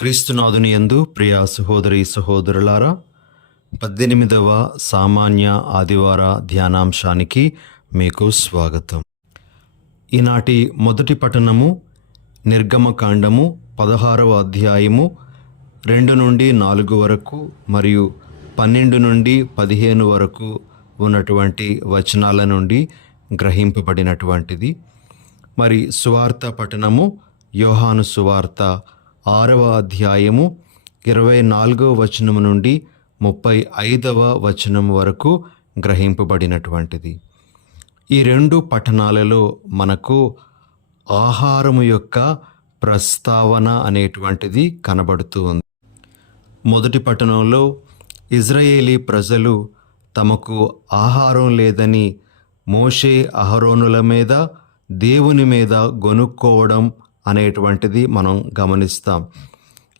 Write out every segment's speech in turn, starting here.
క్రీస్తునాథుని యందు ప్రియ సహోదరి సహోదరులారా, 18వ సామాన్య ఆదివార ధ్యానాంశానికి మీకు స్వాగతం. ఈనాటి మొదటి పఠనము నిర్గమకాండము 16వ అధ్యాయము 2 నుండి 4 వరకు మరియు 12 నుండి 15 వరకు ఉన్నటువంటి వచనాల నుండి గ్రహింపబడినటువంటిది. మరి సువార్త పఠనము యోహాను సువార్త 6వ అధ్యాయము 24వ వచనము నుండి 35వ వచనం వరకు గ్రహింపబడినటువంటిది. ఈ రెండు పఠనాలలో మనకు ఆహారము యొక్క ప్రస్తావన అనేటువంటిది కనబడుతూ ఉంది. మొదటి పఠనంలో ఇజ్రాయేలీ ప్రజలు తమకు ఆహారం లేదని మోషే అహరోనుల మీద దేవుని మీద గొనుక్కోవడం అనేటువంటిది మనం గమనిస్తాం.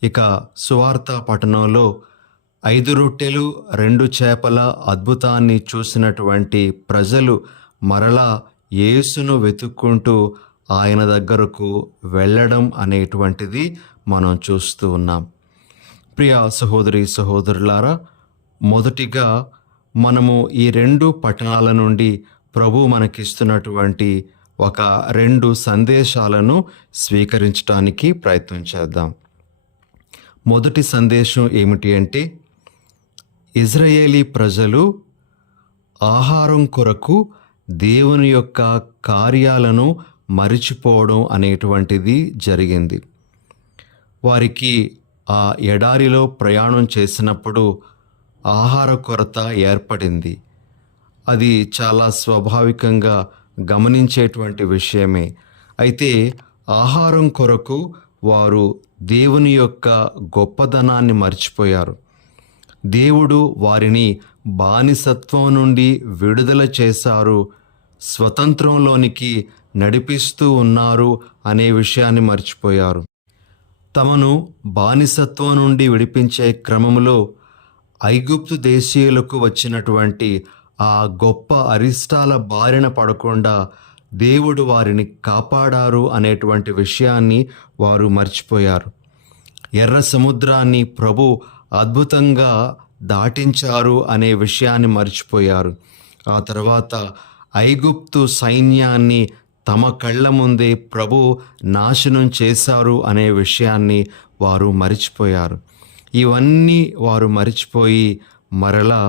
ఇక సువార్త పఠనంలో 5 రొట్టెలు 2 చేపల అద్భుతాన్ని చూసినటువంటి ప్రజలు మరలా యేసును వెతుక్కుంటూ ఆయన దగ్గరకు వెళ్ళడం అనేటువంటిది మనం చూస్తూ ఉన్నాం. ప్రియ సహోదరి సహోదరులారా, మొదటిగా మనము ఈ 2 పఠనాల నుండి ప్రభు మనకిస్తున్నటువంటి ఒక 2 సందేశాలను స్వీకరించడానికి ప్రయత్నం చేద్దాం. మొదటి సందేశం ఏమిటి అంటే, ఇజ్రాయేలీ ప్రజలు ఆహారం కొరకు దేవుని యొక్క కార్యాలను మరిచిపోవడం అనేటువంటిది జరిగింది. వారికి ఆ ఎడారిలో ప్రయాణం చేసినప్పుడు ఆహార కొరత ఏర్పడింది. అది చాలా స్వాభావికంగా గమనించేటువంటి విషయమే. అయితే ఆహారం కొరకు వారు దేవుని యొక్క గొప్పదనాన్ని మర్చిపోయారు. దేవుడు వారిని బానిసత్వం నుండి విడుదల చేశారు, స్వతంత్రంలోనికి నడిపిస్తూ ఉన్నారు అనే విషయాన్ని మర్చిపోయారు. తమను బానిసత్వం నుండి విడిపించే క్రమంలో ఐగుప్తు దేశీయులకు వచ్చినటువంటి ఆ గొప్ప అరిష్టాల బారిన పడకుండా దేవుడు వారిని కాపాడారు అనేటువంటి విషయాన్ని వారు మర్చిపోయారు. ఎర్ర సముద్రాన్ని ప్రభు అద్భుతంగా దాటించారు అనే విషయాన్ని మర్చిపోయారు. ఆ తర్వాత ఐగుప్తు సైన్యాన్ని తమ కళ్ళ ముందే ప్రభు నాశనం చేశారు అనే విషయాన్ని వారు మర్చిపోయారు. ఇవన్నీ వారు మర్చిపోయి మరలా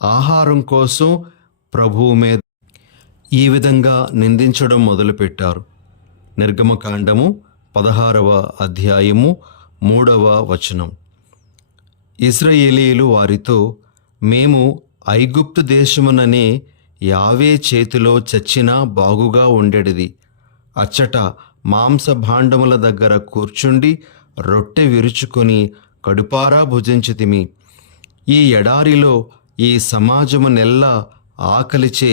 ఆహారం కోసం ప్రభువు మీద ఈ విధంగా నిందించడం మొదలుపెట్టారు. నిర్గమకాండము 16వ అధ్యాయము 3వ వచనం. ఇశ్రాయేలీయులు వారితో, మేము ఐగుప్తు దేశముననే యావే చేతిలో చచ్చినా బాగుగా ఉండేది. అచ్చట మాంస భాండముల దగ్గర కూర్చుండి రొట్టె విరుచుకొని కడుపారా భుజించితిమి. ఈ ఎడారిలో ఈ సమాజము నెల్లా ఆకలిచే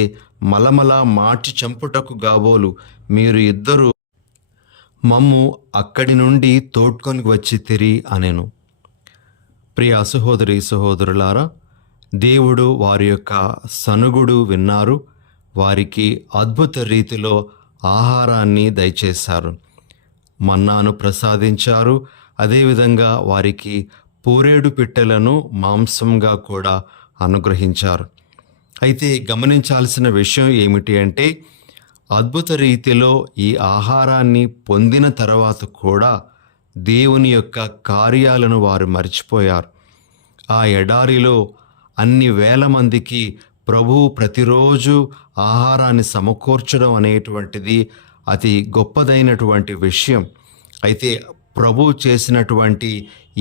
మలమల మాటి చంపుటకు గాబోలు మీరు ఇద్దరు మమ్ము అక్కడి నుండి తోడ్కొని వచ్చి తిరి అనెను. ప్రియ సహోదరి సహోదరులారా, దేవుడు వారి యొక్క సనుగుడు విన్నారు. వారికి అద్భుత రీతిలో ఆహారాన్ని దయచేశారు, మన్నాను ప్రసాదించారు. అదేవిధంగా వారికి పూరేడు పిట్టెలను మాంసంగా కూడా అనుగ్రహించారు. అయితే గమనించాల్సిన విషయం ఏమిటి అంటే, అద్భుత రీతిలో ఈ ఆహారాన్ని పొందిన తర్వాత కూడా దేవుని యొక్క కార్యాలను వారు మర్చిపోయారు. ఆ ఎడారిలో అన్ని వేల మందికి ప్రభువు ప్రతిరోజు ఆహారాన్ని సమకూర్చడం అనేటువంటిది అతి గొప్పదైనటువంటి విషయం. అయితే ప్రభు చేసినటువంటి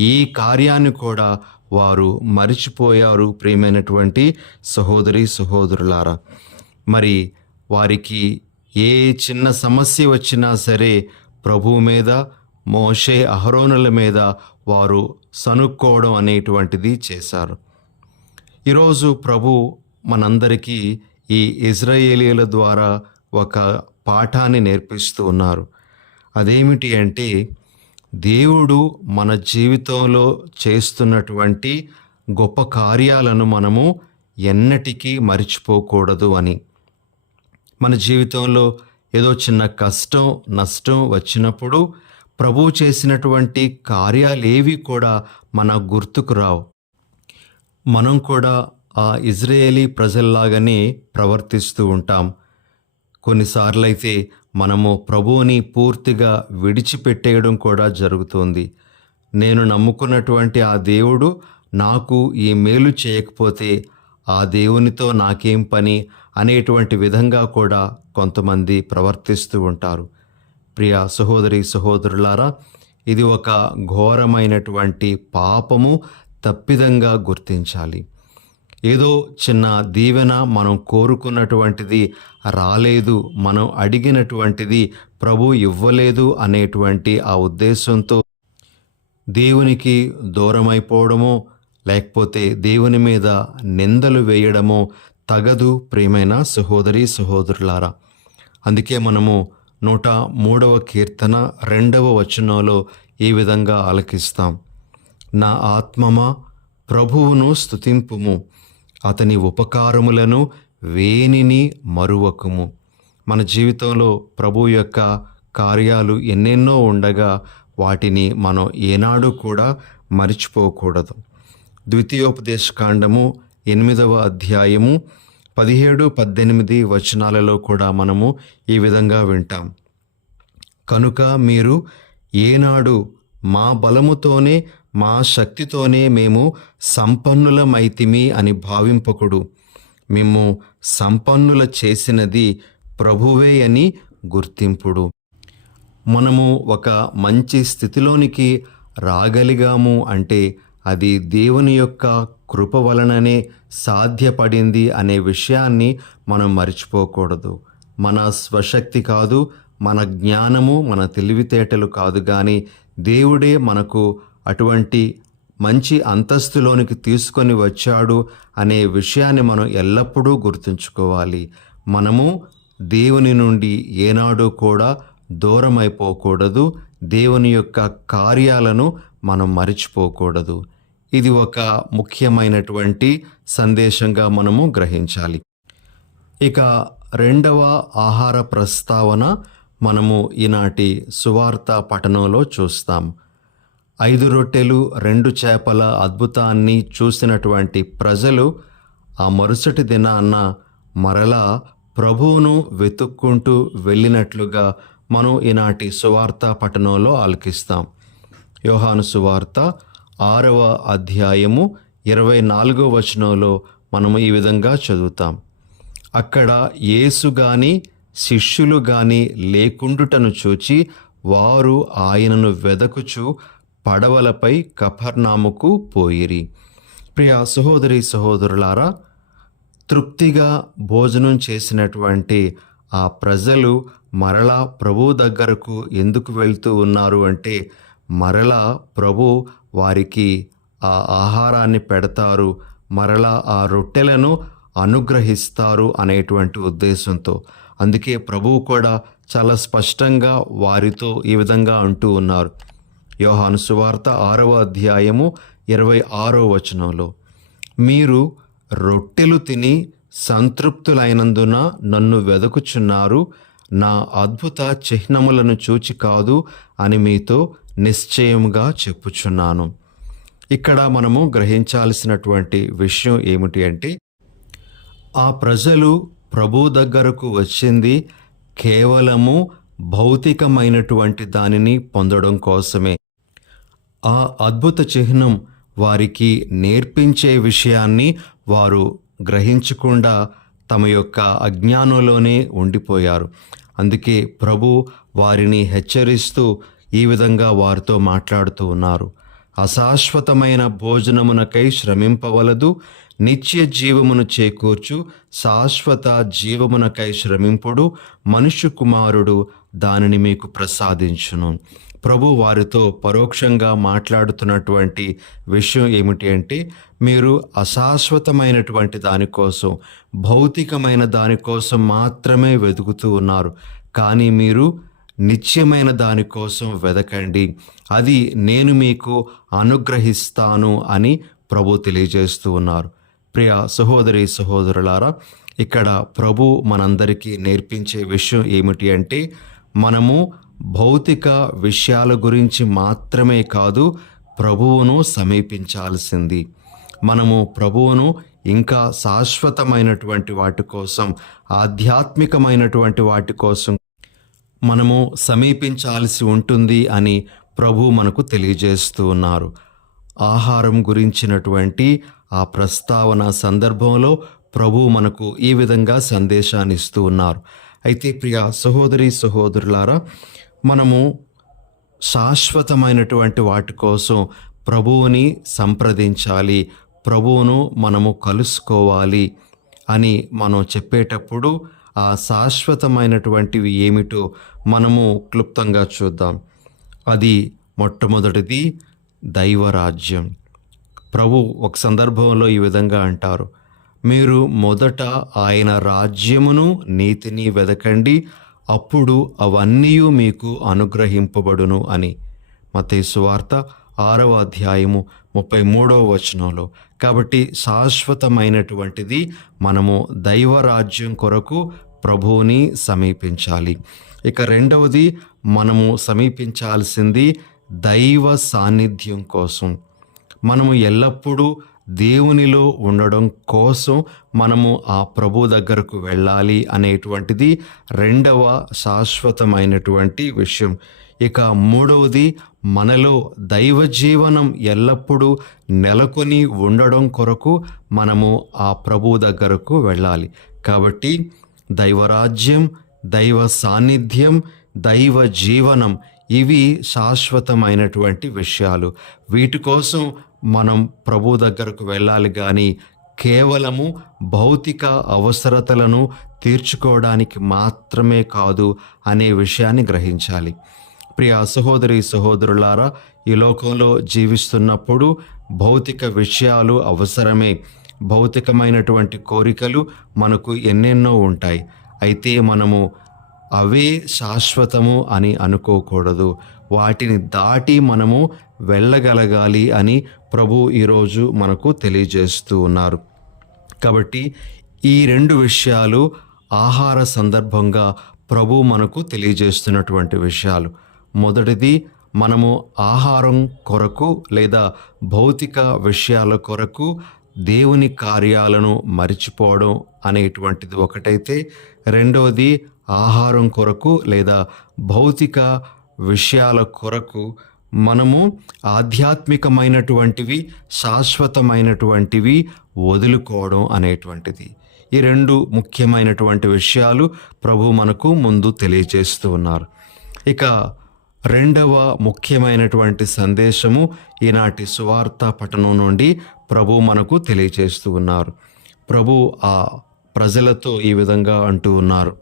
ఈ కార్యాన్ని కూడా వారు మరిచిపోయారు. ప్రియమైనటువంటి సహోదరి సహోదరులారా, మరి వారికి ఏ చిన్న సమస్య వచ్చినా సరే ప్రభువు మీద, మోషే అహరోనుల మీద వారు సనుక్కోవడం అనేటువంటిది చేశారు. ఈరోజు ప్రభు మనందరికీ ఈ ఇజ్రాయేలీల ద్వారా ఒక పాఠాన్ని నేర్పిస్తూ ఉన్నారు. అదేమిటి అంటే, దేవుడు మన జీవితంలో చేస్తున్నటువంటి గొప్ప కార్యాలను మనము ఎన్నటికీ మరిచిపోకూడదు అని. మన జీవితంలో ఏదో చిన్న కష్టం, నష్టం వచ్చినప్పుడు ప్రభువు చేసినటువంటి కార్యాలేవి కూడా మన గుర్తుకు రావు. మనం కూడా ఆ ఇజ్రాయేలీ ప్రజల్లాగానే ప్రవర్తిస్తూ ఉంటాం. కొన్నిసార్లైతే మనము ప్రభువుని పూర్తిగా విడిచిపెట్టేయడం కూడా జరుగుతుంది. నేను నమ్ముకున్నటువంటి ఆ దేవుడు నాకు ఈ మేలు చేయకపోతే ఆ దేవునితో నాకేం పని అనేటువంటి విధంగా కూడా కొంతమంది ప్రవర్తిస్తూ ఉంటారు. ప్రియ సహోదరి సహోదరులారా, ఇది ఒక ఘోరమైనటువంటి పాపము, తప్పిదంగా గుర్తించాలి. ఏదో చిన్న దీవెన మనం కోరుకున్నటువంటిది రాలేదు, మనం అడిగినటువంటిది ప్రభు ఇవ్వలేదు అనేటువంటి ఆ ఉద్దేశంతో దేవునికి దూరమైపోవడమో లేకపోతే దేవుని మీద నిందలు వేయడమో తగదు ప్రియమైన సహోదరి సహోదరులారా. అందుకే మనము 103వ కీర్తన 2వ వచనంలో ఈ విధంగా ఆలకిస్తాం. నా ఆత్మమా ప్రభువును స్తుతింపుము, అతని ఉపకారములను వేనిని మరువకుము. మన జీవితంలో ప్రభు యొక్క కార్యాలు ఎన్నెన్నో ఉండగా వాటిని మనం ఏనాడు కూడా మరిచిపోకూడదు. ద్వితీయోపదేశకాండము 8వ అధ్యాయము 17-18 వచనాలలో కూడా మనము ఈ విధంగా వింటాం. కనుక మీరు ఏనాడు మా బలముతోనే మా శక్తితోనే మేము సంపన్నులమైతిమి అని భావింపకుడు. మేము సంపన్నుల చేసినది ప్రభువే అని గుర్తింపుడు. మనము ఒక మంచి స్థితిలోనికి రాగలిగాము అంటే అది దేవుని యొక్క కృప వలననే సాధ్యపడింది అనే విషయాన్ని మనం మర్చిపోకూడదు. మన స్వశక్తి కాదు, మన జ్ఞానము, మన తెలివితేటలు కాదు, కానీ దేవుడే మనకు అటువంటి మంచి అంతస్తులోనికి తీసుకొని వచ్చాడు అనే విషయాన్ని మనం ఎల్లప్పుడూ గుర్తుంచుకోవాలి. మనము దేవుని నుండి ఏనాడు కూడా దూరమైపోకూడదు. దేవుని యొక్క కార్యాలను మనం మరిచిపోకూడదు. ఇది ఒక ముఖ్యమైనటువంటి సందేశంగా మనము గ్రహించాలి. ఇక 2వ ఆహార ప్రస్తావన మనము ఈనాటి సువార్త పఠనంలో చూస్తాం. 5 రొట్టెలు 2 చేపల అద్భుతాన్ని చూసినటువంటి ప్రజలు ఆ మరుసటి దినాన్న మరలా ప్రభువును వెతుక్కుంటూ వెళ్ళినట్లుగా మనం ఈనాటి సువార్త పఠనంలో ఆలకిస్తాం. యోహాను సువార్త 6వ అధ్యాయము 24వ వచనంలో మనము ఈ విధంగా చదువుతాం. అక్కడ యేసు గాని శిష్యులు గాని లేకుండుటను చూచి వారు ఆయనను వెదకుచు పడవలపై కఫర్నాముకు పోయిరి. ప్రియ సహోదరి సహోదరులారా, తృప్తిగా భోజనం చేసినటువంటి ఆ ప్రజలు మరలా ప్రభు దగ్గరకు ఎందుకు వెళ్తూ ఉన్నారు అంటే మరలా ప్రభు వారికి ఆ ఆహారాన్ని పెడతారు, మరలా ఆ రొట్టెలను అనుగ్రహిస్తారు అనేటువంటి ఉద్దేశంతో. అందుకే ప్రభువు కూడా చాలా స్పష్టంగా వారితో ఈ విధంగా అంటూ ఉన్నారు. యోహాను సువార్త 6వ అధ్యాయము 26వ వచనంలో, మీరు రొట్టెలు తిని సంతృప్తులైనందున నన్ను వెదకుచున్నారు, నా అద్భుత చిహ్నములను చూచి కాదు అని మీతో నిశ్చయముగా చెప్పుచున్నాను. ఇక్కడ మనము గ్రహించాల్సినటువంటి విషయం ఏమిటి అంటే ఆ ప్రజలు ప్రభు దగ్గరకు వచ్చింది కేవలము భౌతికమైనటువంటి దానిని పొందడం కోసమే. ఆ అద్భుత చిహ్నం వారికి నేర్పించే విషయాన్ని వారు గ్రహించకుండా తమ యొక్క అజ్ఞానంలోనే ఉండిపోయారు. అందుకే ప్రభు వారిని హెచ్చరిస్తూ ఈ విధంగా వారితో మాట్లాడుతూ ఉన్నారు. అశాశ్వతమైన భోజనమునకై శ్రమింపవలదు, నిత్య జీవమును చేకూర్చు శాశ్వత జీవమునకై శ్రమింపుడు, మనుష్య కుమారుడు దానిని మీకు ప్రసాదించును. ప్రభు వారితో పరోక్షంగా మాట్లాడుతున్నటువంటి విషయం ఏమిటి అంటే మీరు అశాశ్వతమైనటువంటి దానికోసం, భౌతికమైన దానికోసం మాత్రమే వెతుకుతూ ఉన్నారు, కానీ మీరు నిత్యమైన దానికోసం వెదకండి, అది నేను మీకు అనుగ్రహిస్తాను అని ప్రభు తెలియజేస్తూ ఉన్నారు. ప్రియ సహోదరి సహోదరులారా, ఇక్కడ ప్రభు మనందరికీ నేర్పించే విషయం ఏమిటి అంటే మనము భౌతిక విషయాల గురించి మాత్రమే కాదు ప్రభువును సమీపించాల్సింది. మనము ప్రభువును ఇంకా శాశ్వతమైనటువంటి వాటి కోసం, ఆధ్యాత్మికమైనటువంటి వాటి కోసం మనము సమీపించాల్సి ఉంటుంది అని ప్రభు మనకు తెలియజేస్తూ ఉన్నారు. ఆహారం గురించినటువంటి ఆ ప్రస్తావన సందర్భంలో ప్రభు మనకు ఈ విధంగా సందేశాన్ని ఇస్తూ ఉన్నారు. అయితే ప్రియ సహోదరి సహోదరులారా, మనము శాశ్వతమైనటువంటి వాటి కోసం ప్రభువుని సంప్రదించాలి, ప్రభువును మనము కలుసుకోవాలి అని మనం చెప్పేటప్పుడు ఆ శాశ్వతమైనటువంటివి ఏమిటో మనము క్లుప్తంగా చూద్దాం. అది మొట్టమొదటిది దైవరాజ్యం. ప్రభు ఒక సందర్భంలో ఈ విధంగా అంటారు, మీరు మొదట ఆయన రాజ్యమును నీతిని వెదకండి, అప్పుడు అవన్నీ మీకు అనుగ్రహింపబడును అని. మత్తయి సువార్త 6వ అధ్యాయము 33వ వచనంలో. కాబట్టి శాశ్వతమైనటువంటిది మనము దైవరాజ్యం కొరకు ప్రభువుని సమీపించాలి. ఇక రెండవది మనము సమీపించాల్సింది దైవ సాన్నిధ్యం కోసం. మనము ఎల్లప్పుడూ దేవునిలో ఉండడం కోసం మనము ఆ ప్రభు దగ్గరకు వెళ్ళాలి అనేటువంటిది రెండవ శాశ్వతమైనటువంటి విషయం. ఇక మూడవది మనలో దైవ జీవనం ఎల్లప్పుడూ నెలకొని ఉండడం కొరకు మనము ఆ ప్రభు దగ్గరకు వెళ్ళాలి. కాబట్టి దైవరాజ్యం, దైవ సాన్నిధ్యం, దైవ జీవనం ఇవి శాశ్వతమైనటువంటి విషయాలు. వీటి కోసం మనం ప్రభు దగ్గరకు వెళ్ళాలి, కానీ కేవలము భౌతిక అవసరతలను తీర్చుకోవడానికి మాత్రమే కాదు అనే విషయాన్ని గ్రహించాలి. ప్రియ సహోదరి సహోదరులారా, ఈ లోకంలో జీవిస్తున్నప్పుడు భౌతిక విషయాలు అవసరమే. భౌతికమైనటువంటి కోరికలు మనకు ఎన్నెన్నో ఉంటాయి. అయితే మనము అవే శాశ్వతము అని అనుకోకూడదు. వాటిని దాటి మనము వెళ్ళగలగాలి అని ప్రభు ఈరోజు మనకు తెలియజేస్తూ ఉన్నారు. కాబట్టి ఈ రెండు విషయాలు ఆహార సందర్భంగా ప్రభు మనకు తెలియజేస్తున్నటువంటి విషయాలు. మొదటిది, మనము ఆహారం కొరకు లేదా భౌతిక విషయాల కొరకు దేవుని కార్యాలను మరిచిపోవడం అనేటువంటిది ఒకటైతే, రెండవది ఆహారం కొరకు లేదా భౌతిక విషయాల కొరకు మనము ఆధ్యాత్మికమైనటువంటివి, శాశ్వతమైనటువంటివి వదులుకోవడం అనేటువంటిది. ఈ రెండు ముఖ్యమైనటువంటి విషయాలు ప్రభు మనకు ముందు తెలియజేస్తూ ఉన్నారు. ఇక రెండవ ముఖ్యమైనటువంటి సందేశము ఈనాటి సువార్త పఠనం నుండి ప్రభు మనకు తెలియజేస్తూ ఉన్నారు. ప్రభు ఆ ప్రజలతో ఈ విధంగా అంటూ ఉన్నారు.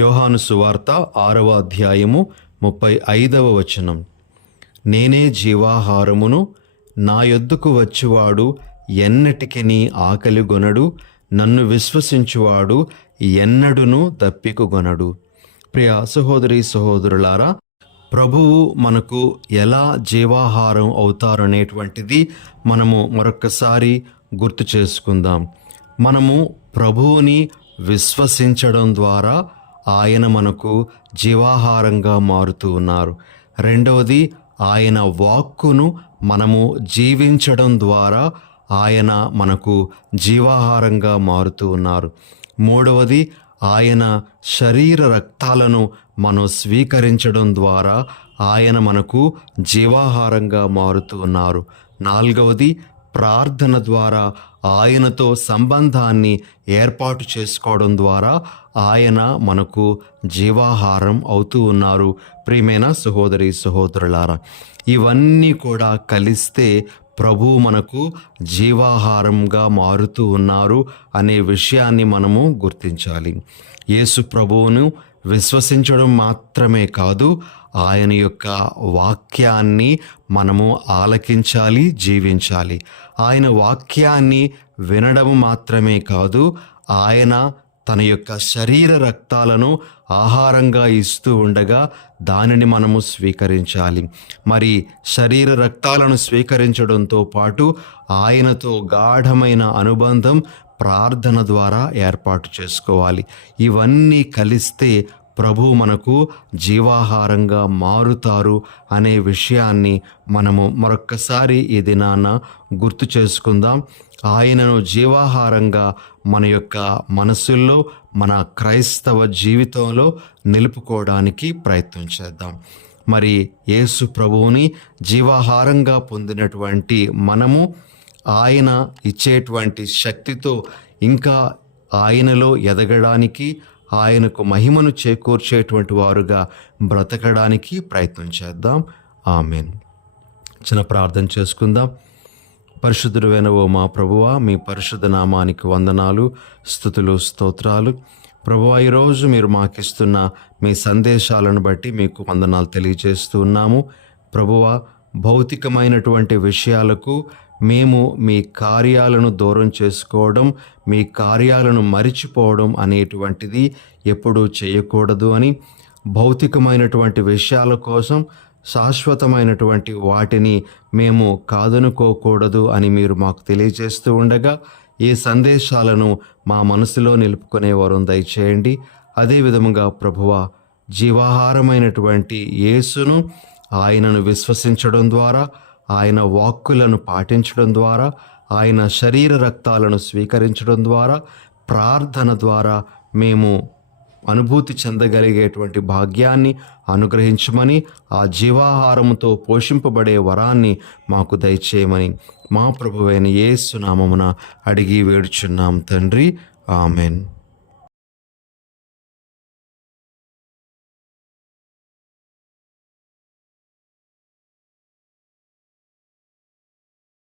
యోహాను సువార్త 6వ అధ్యాయము 35వ వచనం. నేనే జీవాహారమును, నా యొద్దకు వచ్చువాడు ఎన్నటికిని ఆకలిగొనడు, నన్ను విశ్వసించువాడు ఎన్నడును దప్పికగొనడు. ప్రియ సహోదరి సహోదరులారా, ప్రభువు మనకు ఎలా జీవాహారం అవుతారనేటువంటిది మనము మరొక్కసారి గుర్తు చేసుకుందాం. మనము ప్రభువుని విశ్వసించడం ద్వారా ఆయన మనకు జీవాహారంగా మారుతూ ఉన్నారు. రెండవది, ఆయన వాక్కును మనము జీవించడం ద్వారా ఆయన మనకు జీవాహారంగా మారుతూ ఉన్నారు. మూడవది, ఆయన శరీర రక్తాలను మనం స్వీకరించడం ద్వారా ఆయన మనకు జీవాహారంగా మారుతూ ఉన్నారు. నాలుగవది, ప్రార్థన ద్వారా ఆయనతో సంబంధాన్ని ఏర్పాటు చేసుకోవడం ద్వారా ఆయన మనకు జీవాహారం అవుతూ ఉన్నారు. ప్రియమైన సహోదరి సహోదరులారా, ఇవన్నీ కూడా కలిస్తే ప్రభు మనకు జీవాహారంగా మారుతూ ఉన్నారు అనే విషయాన్ని మనము గుర్తించాలి. యేసు ప్రభువును విశ్వసించడం మాత్రమే కాదు, ఆయన యొక్క వాక్యాన్ని మనము ఆలకించాలి, జీవించాలి. ఆయన వాక్యాన్ని వినడం మాత్రమే కాదు, ఆయన తన యొక్క శరీర రక్తాలను ఆహారంగా ఇస్తూ ఉండగా దానిని మనము స్వీకరించాలి. మరి శరీర రక్తాలను స్వీకరించడంతో పాటు ఆయనతో గాఢమైన అనుబంధం ప్రార్థన ద్వారా ఏర్పాటు చేసుకోవాలి. ఇవన్నీ కలిస్తే ప్రభు మనకు జీవాహారంగా మారుతారు అనే విషయాన్ని మనము మరొక్కసారి ఈ దినాన గుర్తు చేసుకుందాం. ఆయనను జీవాహారంగా మన యొక్క మనసుల్లో, మన క్రైస్తవ జీవితంలో నిలుపుకోవడానికి ప్రయత్నం చేద్దాం. మరి యేసు ప్రభువుని జీవాహారంగా పొందినటువంటి మనము ఆయన ఇచ్చేటువంటి శక్తితో ఇంకా ఆయనలో ఎదగడానికి, ఆయనకు మహిమను చేకూర్చేటువంటి వారుగా బ్రతకడానికి ప్రయత్నం చేద్దాం. ఆమేన్. చిన్న ప్రార్థన చేసుకుందాం. పరిశుద్ధుడైన ఓ మా ప్రభువా, మీ పరిశుద్ధ నామానికి వందనాలు, స్తుతులు, స్తోత్రాలు. ప్రభువా, ఈరోజు మీరు మాకిస్తున్న మీ సందేశాలను బట్టి మీకు వందనాలు తెలియజేస్తూ ఉన్నాము. ప్రభువా, భౌతికమైనటువంటి విషయాలకు మేము మీ కార్యాలను దూరం చేసుకోవడం, మీ కార్యాలను మరిచిపోవడం అనేటువంటిది ఎప్పుడూ చేయకూడదు అని, భౌతికమైనటువంటి విషయాల కోసం శాశ్వతమైనటువంటి వాటిని మేము కాదనుకోకూడదు అని మీరు మాకు తెలియజేస్తూ ఉండగా, ఈ సందేశాలను మా మనసులో నిలుపుకునే వరం దయచేయండి. అదేవిధముగా ప్రభువా, జీవాహారమైనటువంటి యేసును, ఆయనను విశ్వసించడం ద్వారా, ఆయన వాక్కులను పాటించడం ద్వారా, ఆయన శరీర రక్తాలను స్వీకరించడం ద్వారా, ప్రార్థన ద్వారా మేము అనుభూతి చెందగలిగేటువంటి భాగ్యాన్ని అనుగ్రహించమని, ఆ జీవాహారముతో పోషింపబడే వరాన్ని మాకు దయచేయమని మా ప్రభువైన యేసు నామమున అడిగి వేడుచున్నాం తండ్రి. ఆమెన్.